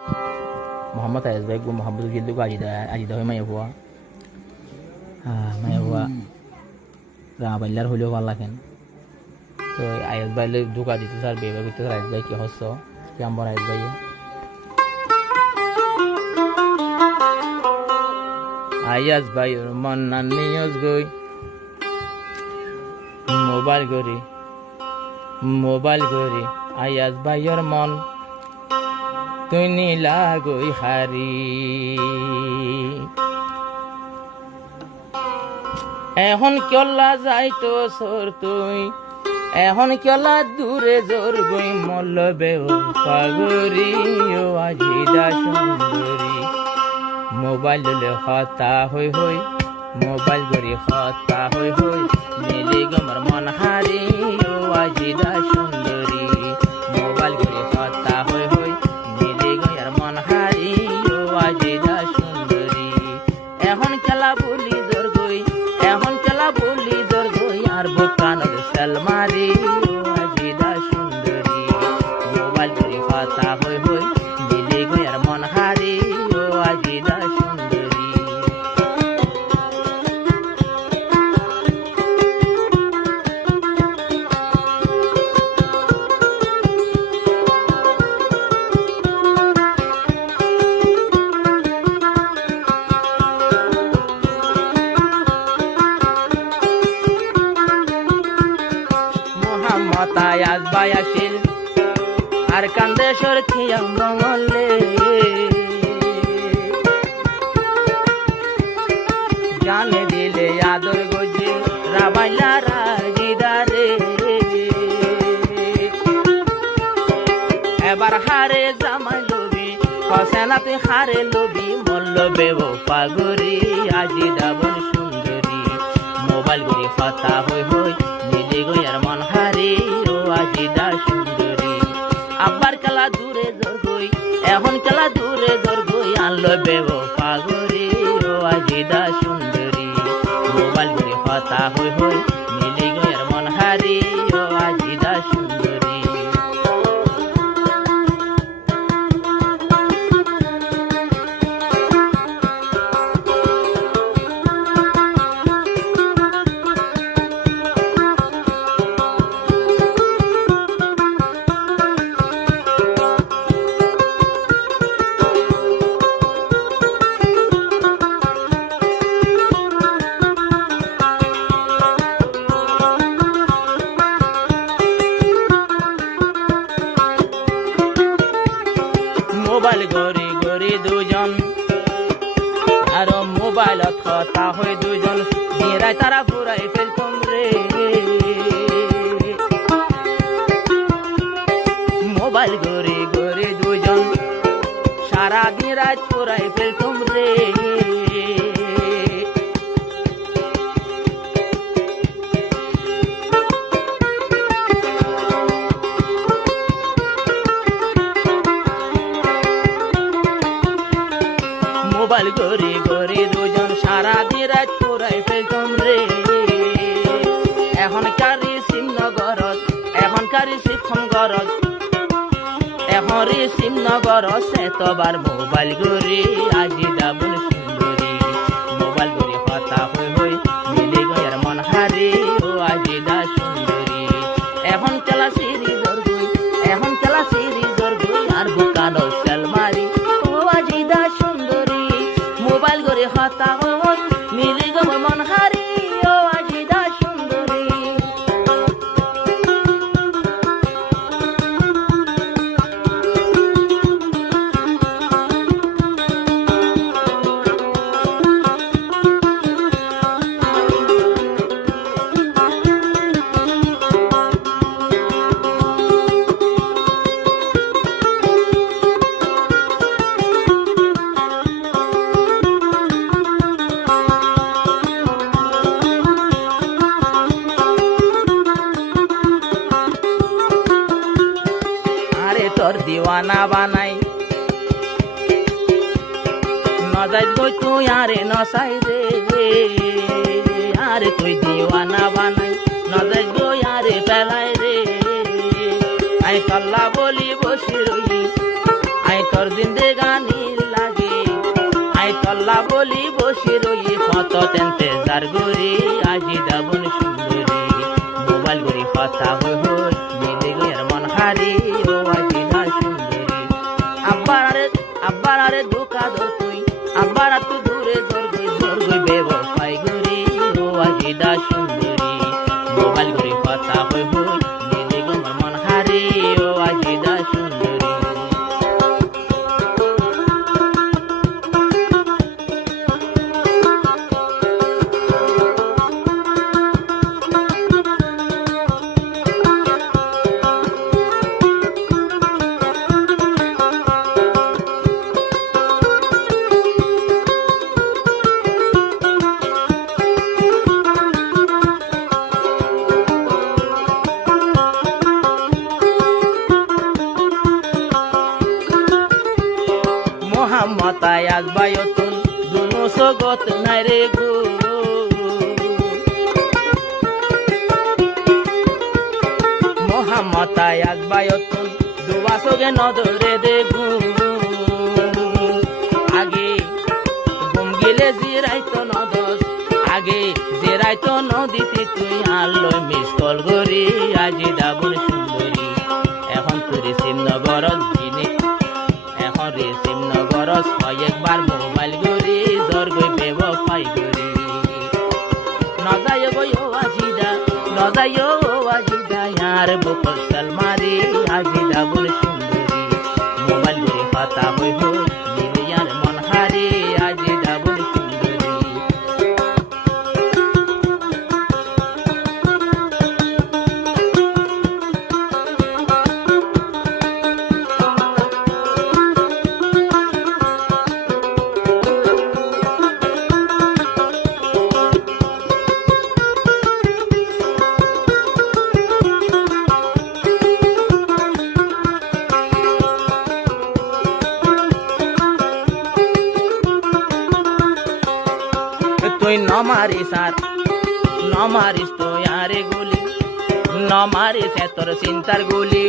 মোহাম্মদ আয়াজ ভাই গো মোহাম্মদ গিল্লু গো আজিদা হয় মাইয়া হওয়া রাবাইলার হইলেও ভালো লাগেন তো আয়াজ ভাই ঢুকা দিতে স্যার বেবা করতে স্যার আয়াজ ভাই কি হচ্ছ কেমন আয়াজ ভাই আয়াজ ভাই মন না নিয়জ গই মোবাইল গরি আয়াজ ভাইয়ের মন তুই নীলা গই হারি এখন কেলা যাইতো সর তুই এখন কেলা দূরে জোর গই মল্ল বেও পাগরি ও আজিদা সুন্দরী মোবাইল ললে হতা হই হই মোবাইল গরি হতা হই হই মিলি গমর মন হারি ও আজিদা সুন্দরী মোবাইল গরি হতা হই হই মিলি গয়ার মন হারি ও আজিদা সুন্দরী এখন খেলা বলি জোর গই এখন খেলা বলি জোর গই আর বুকানোর সালমারি ও আজিদা সুন্দরী মোবাইল গরি হতা হই হই মিলি গয়ার মন হারি ও আজিদা সুন্দরী মোহাম্মদ আয়াজ ভাই আসিল আর কান্দেশ্বর খিয়া মঙ্গলে জানে দিলে আদর গজে রাবাইলা রাজিদারে এবার হারে জামাই লবি কসেনাতে হারে লবি মল্ল বেব পাগরি আজিদা বন সুন্দরী মোবাইল গরি হতা হই হই মিলি গয়ার মন হারি ও আজিদা সুন্দরী আবার খেলা দূরে জোর গই এখন খেলা দূরে জোর গই আনলো বেব পাগরি ও আজিদা সুন্দরী মোবাইল গরি হতা হই হই মিলি গয়ার মন হারি ও আজিদা সুন্দরী মোবাইল গরি গরি দুজন আর মোবাইল কথা হই দুজন নিরাই তারা ফুরাই ফেলতম রে মোবাইল গরি গরি দুজন সারা দিন রাত ফুরাই ফেলতম রে মোবাইল গরি গরি দুজন সারা দিন রাত পুরাই ফেলতম রে এখন কারি সিম নগরত এখন কারি শিক্ষণ গরজ এখন রে সিম নগরত সেতবার মোবাইল গরি আজিদা বন সুন্দরী মোবাইল গরি হতা হই হই মিলি গয়ার মন হারি ও আজিদা সুন্দরী এখন খেলা সিরি জোর গই এখন খেলা সিরি জোর গই আর বুকানো সালমারি ও আজিদা সুন্দরী মোবাইল গরি হতা হই মিলি গমর মন হারি ও আজিদা সুন্দরী তোর দিওয়ানা বানাই নজাই গই তুই আরে নসাই রে আরে তুই দিওয়ানা বানাই নজাই গই আরে ফেলাই রে আই কল্লা বলি বসি রই আই তোর জিন্দেগানি লাগে আই তল্লা বলি বসে রই কত তেনতে যার গরি আজি দাবন সুন্দরী মোবাইল গরি কথা হই হই মিলে গিয়ার মন হারি ও আজি দা সুন্দরী আব্বার আরে ধোকা দর তুই আব্বার তুই দূরে জোর গই বেবফাই গরি ও আজি দা সুন্দরী মোবাইল গরি কথা হই হই মিলে গিয়ার মন হারি ও আজি দা সুন্দরী মোহাম্মতায় আসবায়তুন দুনো সগত নাই রে গো মোহাম্মতায় আসবায়তুন দুবা সগে নদরে দে গো আগে ঘুম গিলে জিরাইতো নদস আগে জিরাইতো নদীতে তুই আলো মিস কল গরি আজি দাবুন সুন্দরী এখন তুই সিমনগর জিনে এখন রে সিমনগর কয়েকবার মোবাইল গরি জোর গই বেবফাই গরি নজায় গই ও আজিদা নজায় ও আজিদা यार বুকল সালমারি আজিদা বল সুন্দরী মোবাইল গরি কথা হই হই মিলে यार মন হারি আজিদা বল সুন্দরী তুই নমারিস তো আরে গুলি নমারিস তোর চিন্তার গুলি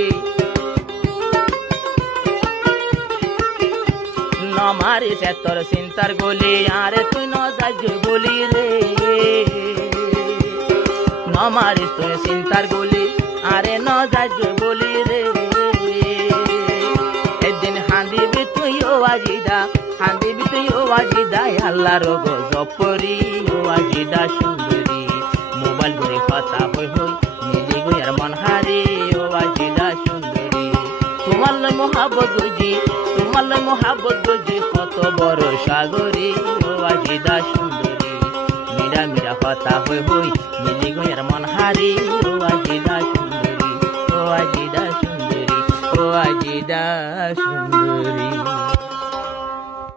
নমারিস তোর চিন্তার গুলি আরে তুই নজাজ বলি রে নমারিস তুই চিন্তার গুলি আরে নজাজ বলি রে একদিন হাঁদিবি তুই ও আজিদা হাঁদিবি তুই ও আজিদা আল্লাহর গজব পরি ও আজিদা সুন্দরী মোবাইল ঘরে কথা হই হই মিলি গইয়ার মন হারি ও আজিদা সুন্দরী তোমার লাই মোহাব্বত গজি কত বড় সাগরী ও আজিদা সুন্দরী মিরা মিরা কথা হই হই মিলি গইয়ার মন হারি ও আজিদা সুন্দরী ও আজিদা সুন্দরী ও আজিদা সুন্দরী